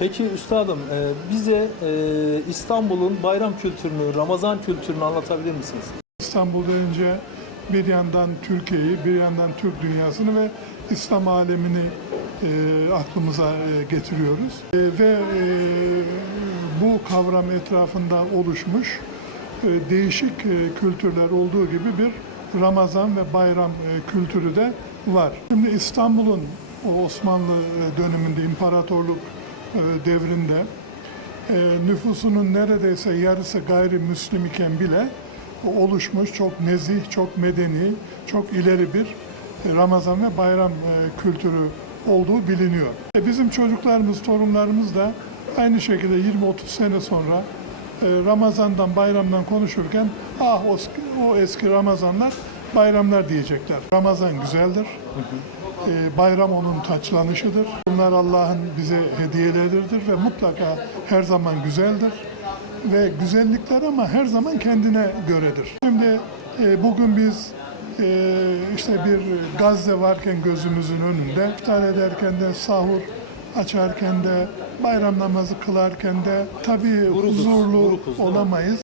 Peki üstadım e, bize e, İstanbul'un bayram kültürünü, Ramazan kültürünü anlatabilir misiniz? İstanbul deyince bir yandan Türkiye'yi, bir yandan Türk dünyasını ve İslam alemini e, aklımıza getiriyoruz. Ve bu kavram etrafında oluşmuş değişik kültürler olduğu gibi bir Ramazan ve bayram kültürü de var. Şimdi İstanbul'un Osmanlı döneminde, imparatorluk devrinde e, nüfusunun neredeyse yarısı gayrimüslim iken bile oluşmuş çok nezih, çok medeni, çok ileri bir e, Ramazan ve bayram e, kültürü olduğu biliniyor. E, bizim çocuklarımız, torunlarımız da aynı şekilde 20-30 sene sonra e, Ramazan'dan, bayramdan konuşurken ah o, eski Ramazanlar, bayramlar diyecekler. Ramazan güzeldir. E, bayram onun taçlanışıdır. Bunlar Allah'ın bize hediyeleridir ve mutlaka her zaman güzeldir. Ve güzellikler ama her zaman kendine göredir. Şimdi e, bugün biz e, işte bir Gazze varken gözümüzün önünde iftar ederken de sahur açarken de bayram namazı kılarken de tabii huzurlu olamayız.